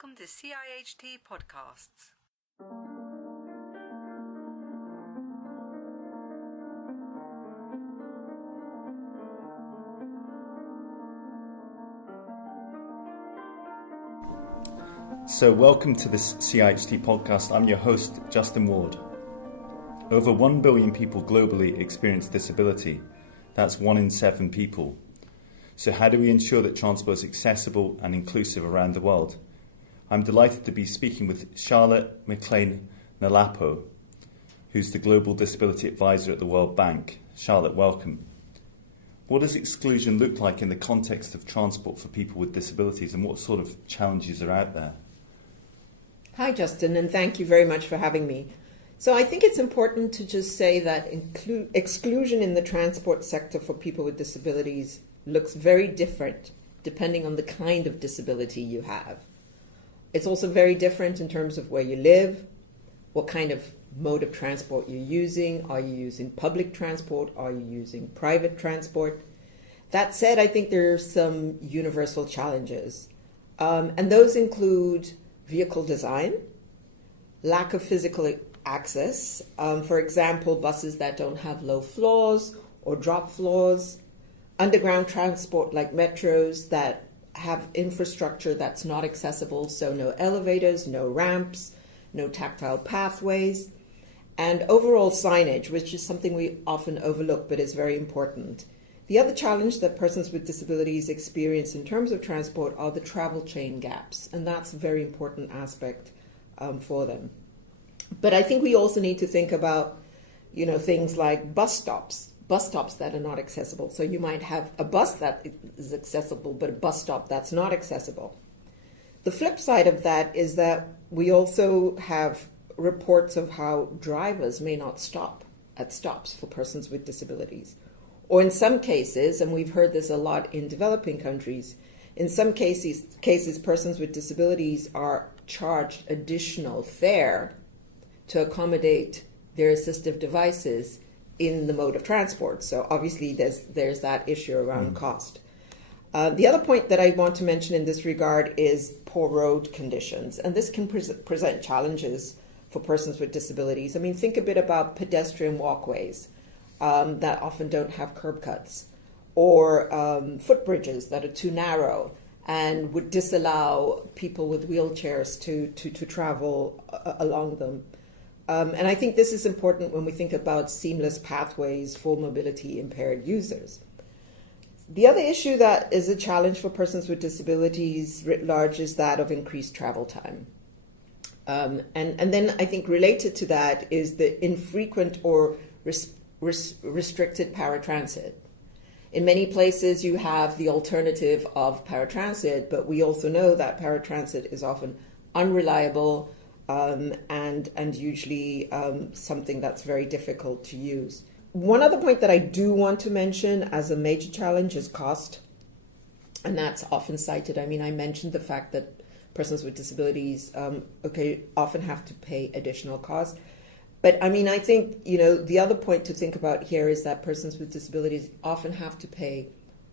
Welcome to CIHT Podcasts. So welcome to this CIHT podcast. I'm your host, Justin Ward. Over 1 billion people globally experience disability. That's 1 in 7 people. So how do we ensure that transport is accessible and inclusive around the world? I'm delighted to be speaking with Charlotte mcclain, nhlapo, who's the Global Disability Advisor at the World Bank. Charlotte, welcome. What does exclusion look like in the context of transport for people with disabilities, and what sort of challenges are out there? Hi, Justin, and thank you very much for having me. So I think it's important to just say that exclusion in the transport sector for people with disabilities looks very different depending on the kind of disability you have. It's also very different in terms of where you live, what kind of mode of transport you're using. Are you using public transport? Are you using private transport? That said, I think there are some universal challenges. And those include vehicle design, lack of physical access. For example, buses that don't have low floors or drop floors, underground transport like metros that have infrastructure that's not accessible, so no elevators, no ramps, no tactile pathways, and overall signage, which is something we often overlook but is very important. The other challenge that persons with disabilities experience in terms of transport are the travel chain gaps, and that's a very important aspect for them. But I think we also need to think about, things like bus stops that are not accessible. So you might have a bus that is accessible, but a bus stop that's not accessible. The flip side of that is that we also have reports of how drivers may not stop at stops for persons with disabilities. Or in some cases, and we've heard this a lot in developing countries, in some cases persons with disabilities are charged additional fare to accommodate their assistive devices in the mode of transport. So obviously there's that issue around cost. The other point that I want to mention in this regard is poor road conditions. And this can present challenges for persons with disabilities. I mean, think a bit about pedestrian walkways that often don't have curb cuts, or footbridges that are too narrow and would disallow people with wheelchairs to travel along them. And I think this is important when we think about seamless pathways for mobility impaired users. The other issue that is a challenge for persons with disabilities writ large is that of increased travel time. And then I think related to that is the infrequent or restricted paratransit. In many places you have the alternative of paratransit, but we also know that paratransit is often unreliable, and usually something that's very difficult to use. One other point that I do want to mention as a major challenge is cost, and that's often cited. I mean, I mentioned the fact that persons with disabilities often have to pay additional costs. But I mean, I think, the other point to think about here is that persons with disabilities often have to pay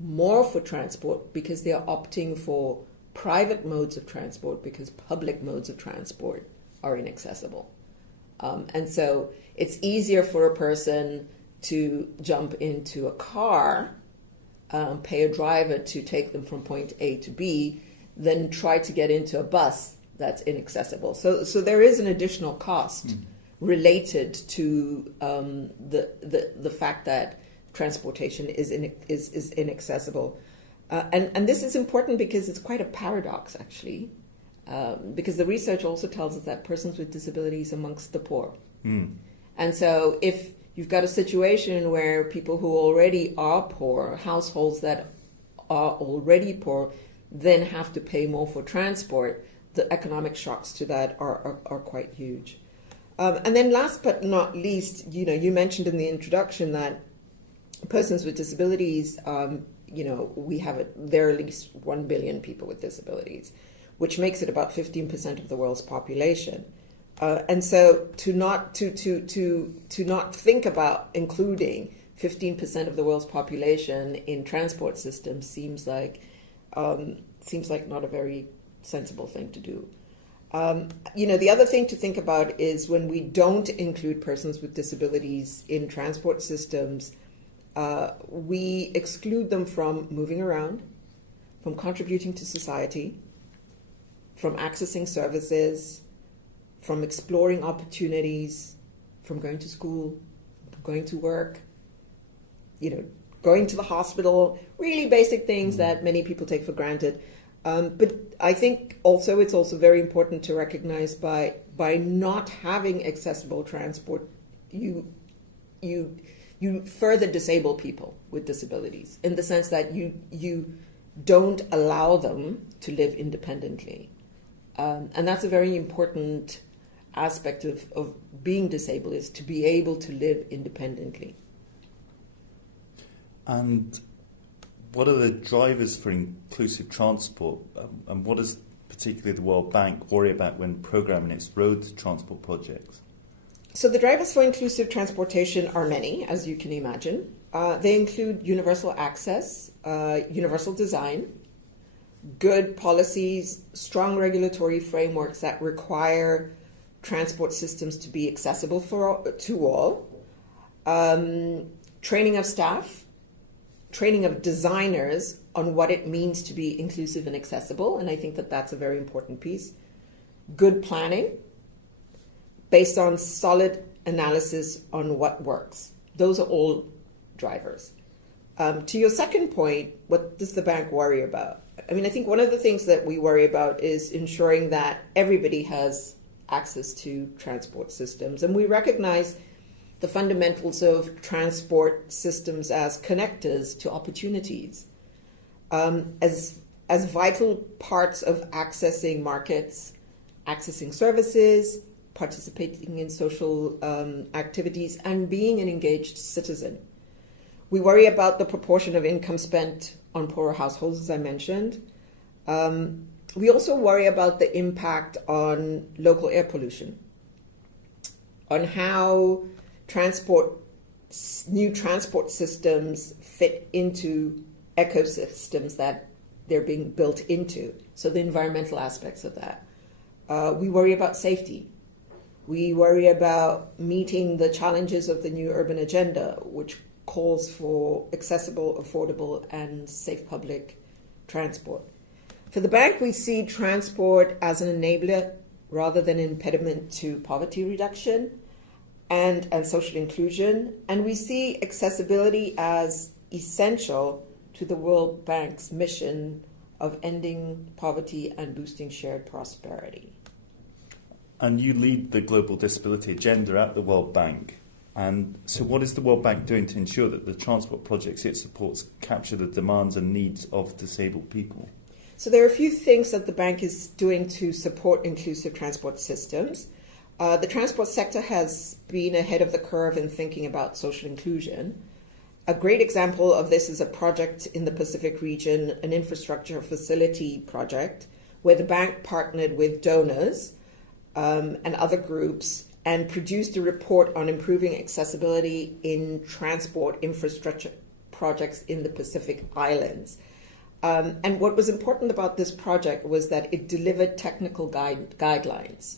more for transport because they are opting for private modes of transport because public modes of transport are inaccessible. And so it's easier for a person to jump into a car, pay a driver to take them from point A to B, than try to get into a bus that's inaccessible. So there is an additional cost related to the fact that transportation is inaccessible. And this is important because it's quite a paradox, actually, because the research also tells us that persons with disabilities are amongst the poor. And so if you've got a situation where people who already are poor, households that are already poor, then have to pay more for transport, the economic shocks to that are quite huge. And then last but not least, you mentioned in the introduction that persons with disabilities, there are at least 1 billion people with disabilities, which makes it about 15% of the world's population. And so to not think about including 15% of the world's population in transport systems seems like not a very sensible thing to do. The other thing to think about is when we don't include persons with disabilities in transport systems, we exclude them from moving around, from contributing to society, from accessing services, from exploring opportunities, from going to school, going to work, going to the hospital, really basic things that many people take for granted. But I think also it's also very important to recognize by not having accessible transport, you further disable people with disabilities in the sense that you don't allow them to live independently. And that's a very important aspect of being disabled, is to be able to live independently. And what are the drivers for inclusive transport, and what does particularly the World Bank worry about when programming its road transport projects? So the drivers for inclusive transportation are many, as you can imagine. They include universal access, universal design, good policies, strong regulatory frameworks that require transport systems to be accessible to all, training of staff, training of designers on what it means to be inclusive and accessible, and I think that that's a very important piece. Good planning based on solid analysis on what works. Those are all drivers. To your second point, what does the bank worry about? I think one of the things that we worry about is ensuring that everybody has access to transport systems, and we recognize the fundamentals of transport systems as connectors to opportunities, as vital parts of accessing markets, accessing services, participating in social activities, and being an engaged citizen. We worry about the proportion of income spent on poorer households, as I mentioned. We also worry about the impact on local air pollution, on how new transport systems fit into ecosystems that they're being built into. So the environmental aspects of that. We worry about safety. We worry about meeting the challenges of the new urban agenda, which calls for accessible, affordable, and safe public transport. For the bank, we see transport as an enabler rather than an impediment to poverty reduction and social inclusion. And we see accessibility as essential to the World Bank's mission of ending poverty and boosting shared prosperity. And you lead the global disability agenda at the World Bank. And so what is the World Bank doing to ensure that the transport projects it supports capture the demands and needs of disabled people? So there are a few things that the bank is doing to support inclusive transport systems. The transport sector has been ahead of the curve in thinking about social inclusion. A great example of this is a project in the Pacific region, an infrastructure facility project, where the bank partnered with donors and other groups and produced a report on improving accessibility in transport infrastructure projects in the Pacific Islands. And what was important about this project was that it delivered technical guidelines.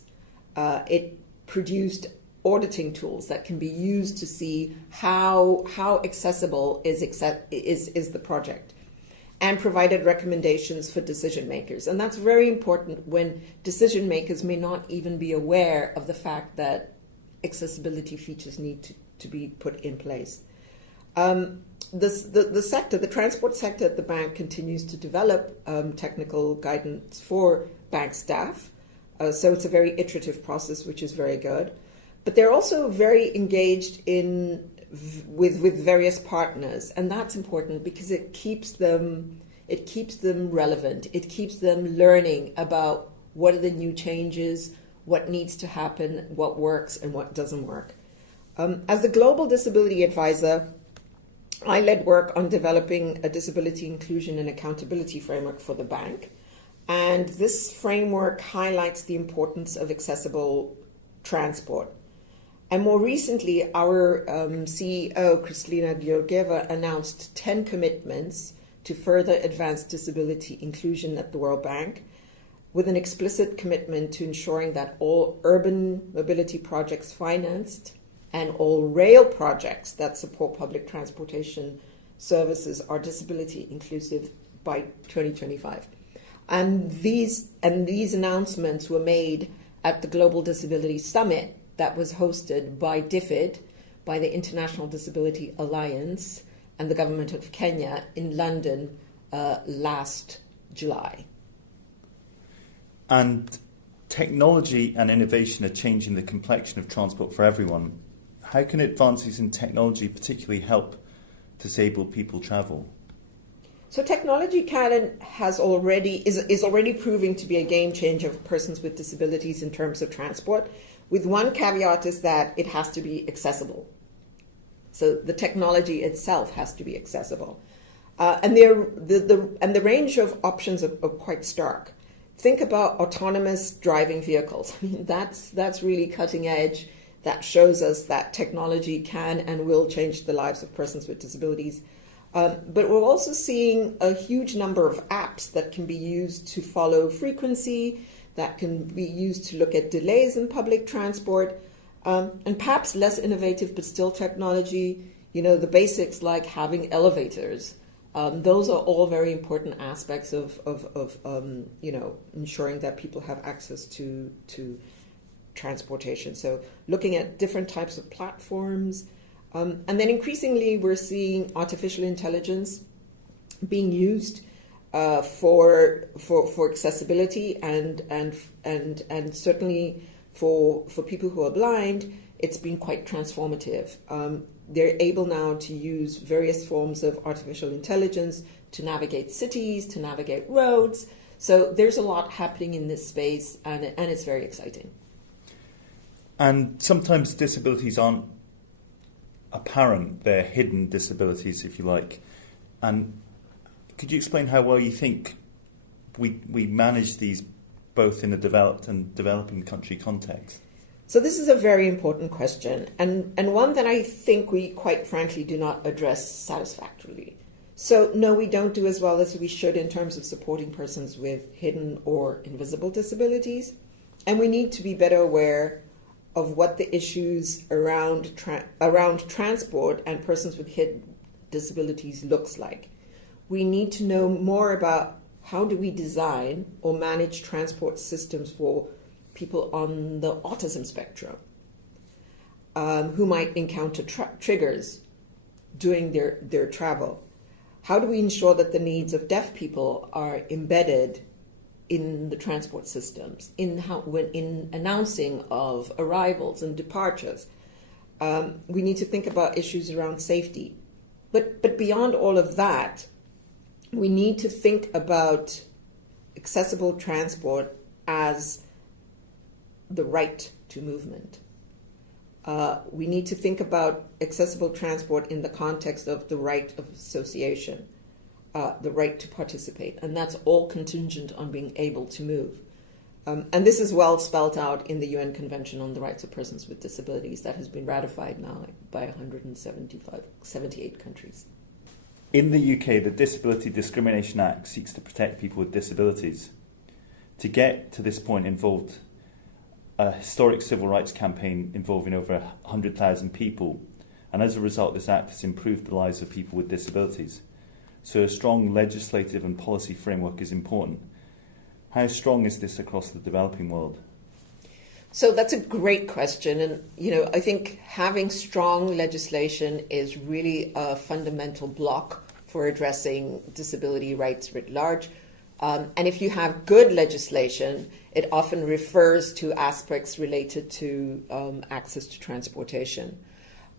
It produced auditing tools that can be used to see how accessible is the project, and provided recommendations for decision makers. And that's very important when decision makers may not even be aware of the fact that accessibility features need to be put in place. The transport sector at the bank continues to develop technical guidance for bank staff. So it's a very iterative process, which is very good. But they're also very engaged with various partners, and that's important because it keeps them relevant. It keeps them learning about what are the new changes, what needs to happen, what works and what doesn't work. As the Global Disability Advisor, I led work on developing a disability inclusion and accountability framework for the bank. And this framework highlights the importance of accessible transport. And more recently, our CEO, Kristalina Georgieva, announced 10 commitments to further advance disability inclusion at the World Bank. with an explicit commitment to ensuring that all urban mobility projects financed and all rail projects that support public transportation services are disability inclusive by 2025. And these announcements were made at the Global Disability Summit that was hosted by DFID, by the International Disability Alliance, and the government of Kenya in London last July. And technology and innovation are changing the complexion of transport for everyone. How can advances in technology particularly help disabled people travel? So technology is already proving to be a game changer for persons with disabilities in terms of transport, with one caveat is that it has to be accessible. So the technology itself has to be accessible. And the range of options are quite stark. Think about autonomous driving vehicles. I mean, that's really cutting edge. That shows us that technology can and will change the lives of persons with disabilities. But we're also seeing a huge number of apps that can be used to follow frequency, that can be used to look at delays in public transport, and perhaps less innovative but still technology, the basics like having elevators. Those are all very important aspects of ensuring that people have access to transportation. So looking at different types of platforms. And then increasingly we're seeing artificial intelligence being used for accessibility and certainly for people who are blind, it's been quite transformative. They're able now to use various forms of artificial intelligence to navigate cities, to navigate roads. So there's a lot happening in this space, and it's very exciting. And sometimes disabilities aren't apparent, they're hidden disabilities, if you like. And could you explain how well you think we manage these both in a developed and developing country context? So this is a very important question, and one that I think we quite frankly do not address satisfactorily. So no, we don't do as well as we should in terms of supporting persons with hidden or invisible disabilities, and we need to be better aware of what the issues around transport and persons with hidden disabilities looks like. We need to know more about how do we design or manage transport systems for people on the autism spectrum who might encounter triggers during their travel. How do we ensure that the needs of deaf people are embedded in the transport systems, in announcing of arrivals and departures? We need to think about issues around safety. But beyond all of that, we need to think about accessible transport as the right to movement. We need to think about accessible transport in the context of the right of association, the right to participate, and that's all contingent on being able to move. And this is well spelled out in the UN Convention on the Rights of Persons with Disabilities that has been ratified now by 178 countries. In the UK, the Disability Discrimination Act seeks to protect people with disabilities. To get to this point involved a historic civil rights campaign involving over 100,000 people, and as a result this act has improved the lives of people with disabilities. So a strong legislative and policy framework is important. How strong is this across the developing world? So that's a great question, and I think having strong legislation is really a fundamental block for addressing disability rights writ large. And if you have good legislation, it often refers to aspects related to access to transportation.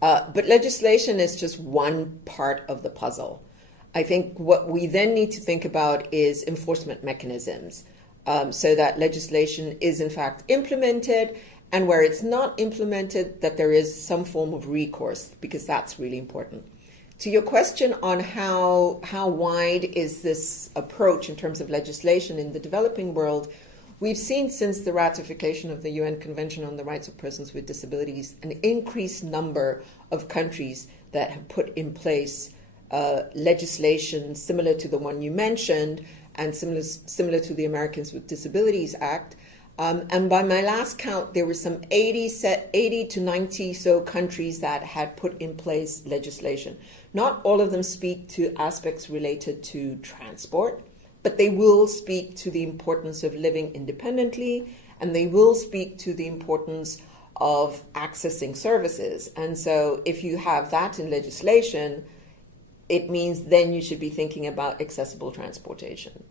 But legislation is just one part of the puzzle. I think what we then need to think about is enforcement mechanisms, so that legislation is in fact implemented, and where it's not implemented, that there is some form of recourse, because that's really important. To your question on how wide is this approach in terms of legislation in the developing world, we've seen since the ratification of the UN Convention on the Rights of Persons with Disabilities an increased number of countries that have put in place legislation similar to the one you mentioned, and similar to the Americans with Disabilities Act. And by my last count, there were some 80 to 90 so countries that had put in place legislation. Not all of them speak to aspects related to transport, but they will speak to the importance of living independently, and they will speak to the importance of accessing services. And so if you have that in legislation, it means then you should be thinking about accessible transportation.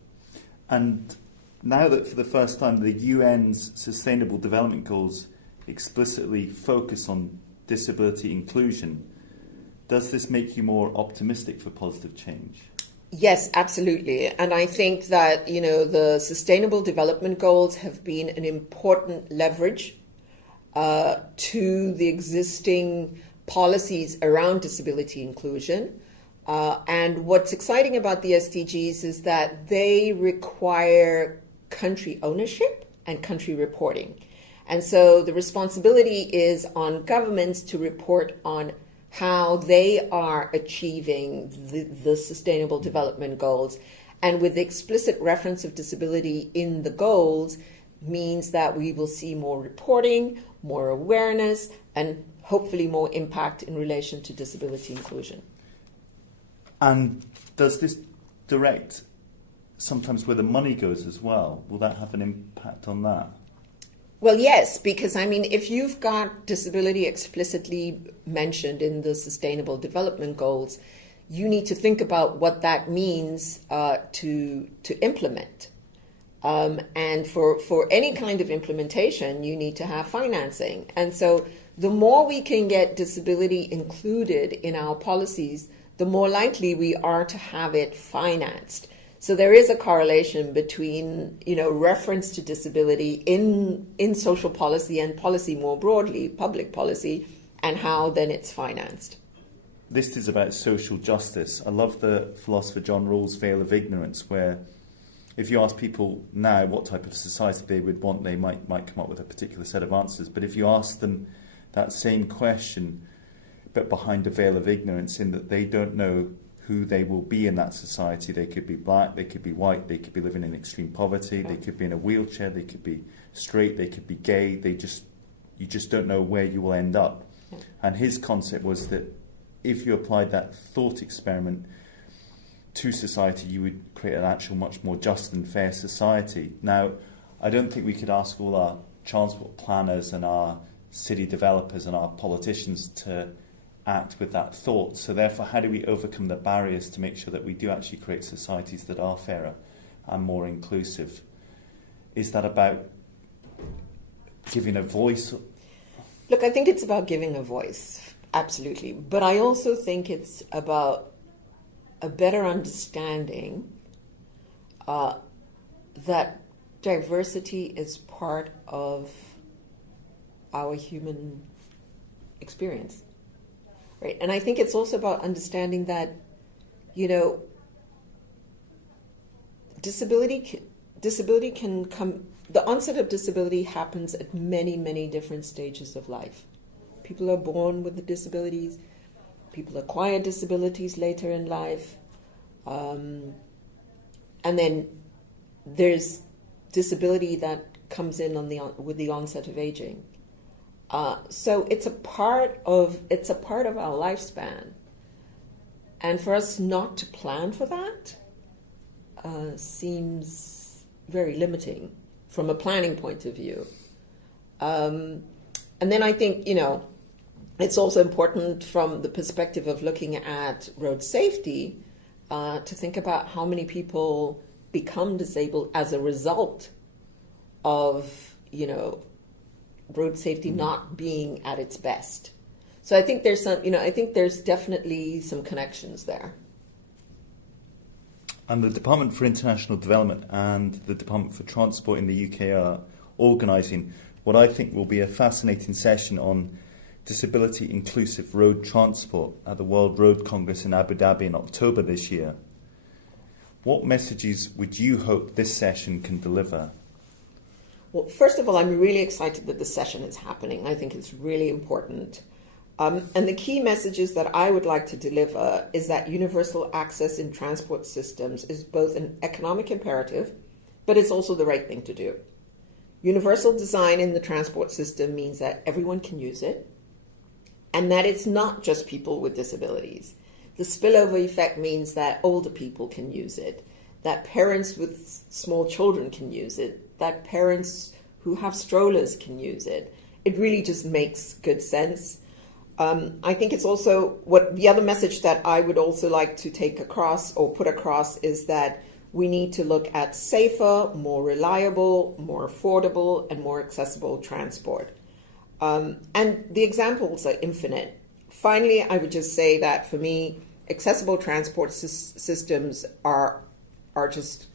And now that for the first time the UN's Sustainable Development Goals explicitly focus on disability inclusion, does this make you more optimistic for positive change? Yes, absolutely. And I think that, the Sustainable Development Goals have been an important leverage to the existing policies around disability inclusion. And what's exciting about the SDGs is that they require country ownership and country reporting. And so the responsibility is on governments to report on how they are achieving the Sustainable Development Goals. And with the explicit reference of disability in the goals means that we will see more reporting, more awareness, and hopefully more impact in relation to disability inclusion. And does this direct sometimes where the money goes as well? Will that have an impact on that? Well, yes, because if you've got disability explicitly mentioned in the Sustainable Development Goals, you need to think about what that means to implement. And for any kind of implementation, you need to have financing. And so the more we can get disability included in our policies, the more likely we are to have it financed. So there is a correlation between, reference to disability in social policy and policy more broadly, public policy, and how then it's financed. This is about social justice. I love the philosopher John Rawls' veil of ignorance, where if you ask people now what type of society they would want, they might come up with a particular set of answers. But if you ask them that same question, but behind a veil of ignorance, in that they don't know who they will be in that society. They could be black, they could be white, they could be living in extreme poverty, they could be in a wheelchair, they could be straight, they could be gay. You just don't know where you will end up. And his concept was that if you applied that thought experiment to society, you would create an actual much more just and fair society. Now, I don't think we could ask all our transport planners and our city developers and our politicians to act with that thought. So therefore, how do we overcome the barriers to make sure that we do actually create societies that are fairer and more inclusive? Is that about giving a voice? Look, I think it's about giving a voice, absolutely. But I also think it's about a better understanding that diversity is part of our human experience. Right. And I think it's also about understanding that, disability can come, the onset of disability happens at many, many different stages of life. People are born with the disabilities, people acquire disabilities later in life, and then there's disability that comes in with the onset of aging. So it's a part of our lifespan, and for us not to plan for that seems very limiting from a planning point of view. And then I think it's also important from the perspective of looking at road safety to think about how many people become disabled as a result of road safety not being at its best. So I think there's definitely some connections there. And the Department for International Development and the Department for Transport in the UK are organising what I think will be a fascinating session on disability inclusive road transport at the World Road Congress in Abu Dhabi in October this year. What messages would you hope this session can deliver? Well, first of all, I'm really excited that this session is happening. I think it's really important. And the key messages that I would like to deliver is that universal access in transport systems is both an economic imperative, but it's also the right thing to do. Universal design in the transport system means that everyone can use it, and that it's not just people with disabilities. The spillover effect means that older people can use it, that parents with small children can use it, that parents who have strollers can use it. It really just makes good sense. I think it's also what the other message that I would also like to take across or put across is that we need to look at safer, more reliable, more affordable, and more accessible transport. And the examples are infinite. Finally, I would just say that for me, accessible transport systems are just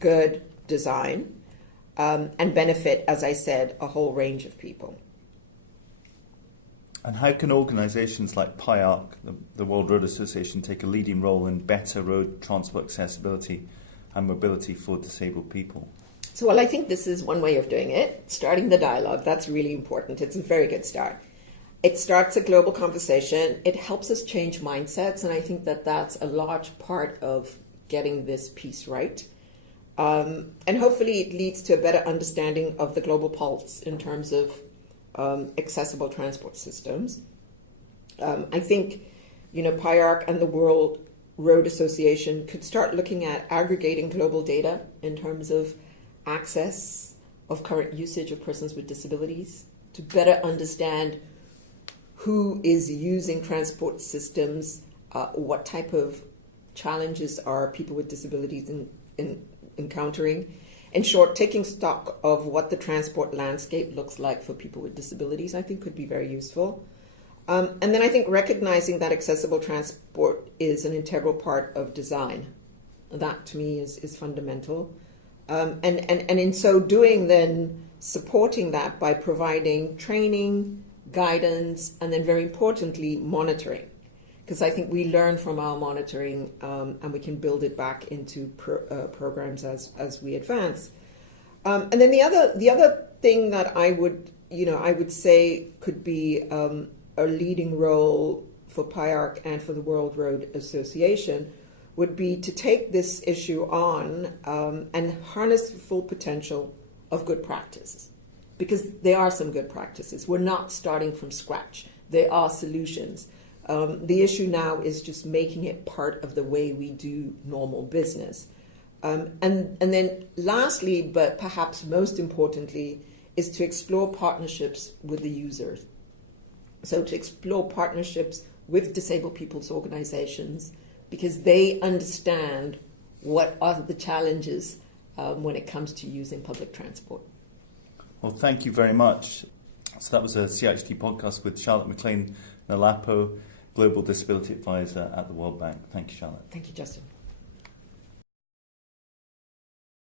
good design and benefit, as I said, a whole range of people. And how can organisations like PIARC, the World Road Association, take a leading role in better road transport accessibility and mobility for disabled people? So, well, I think this is one way of doing it, starting the dialogue. That's really important. It's a very good start. It starts a global conversation. It helps us change mindsets, and I think that that's a large part of getting this piece right. And hopefully it leads to a better understanding of the global pulse in terms of accessible transport systems. I think, PIARC and the World Road Association could start looking at aggregating global data in terms of access of current usage of persons with disabilities to better understand who is using transport systems, what type of challenges are people with disabilities encountering. In short, taking stock of what the transport landscape looks like for people with disabilities, I think, could be very useful. And then I think recognizing that accessible transport is an integral part of design. That, to me, is fundamental. And in so doing, then supporting that by providing training, guidance, and then very importantly, monitoring. Because I think we learn from our monitoring and we can build it back into programs as we advance. And then the other thing that I would say could be a leading role for PIARC and for the World Road Association would be to take this issue on and harness the full potential of good practices. Because there are some good practices. We're not starting from scratch. There are solutions. The issue now is just making it part of the way we do normal business. And then lastly, but perhaps most importantly, is to explore partnerships with the users. So to explore partnerships with disabled people's organizations, because they understand what are the challenges when it comes to using public transport. Well, thank you very much. So that was a CIHT podcast with Charlotte mcclain, nhlapo, Global Disability Advisor at the World Bank. Thank you, Charlotte. Thank you, Justin.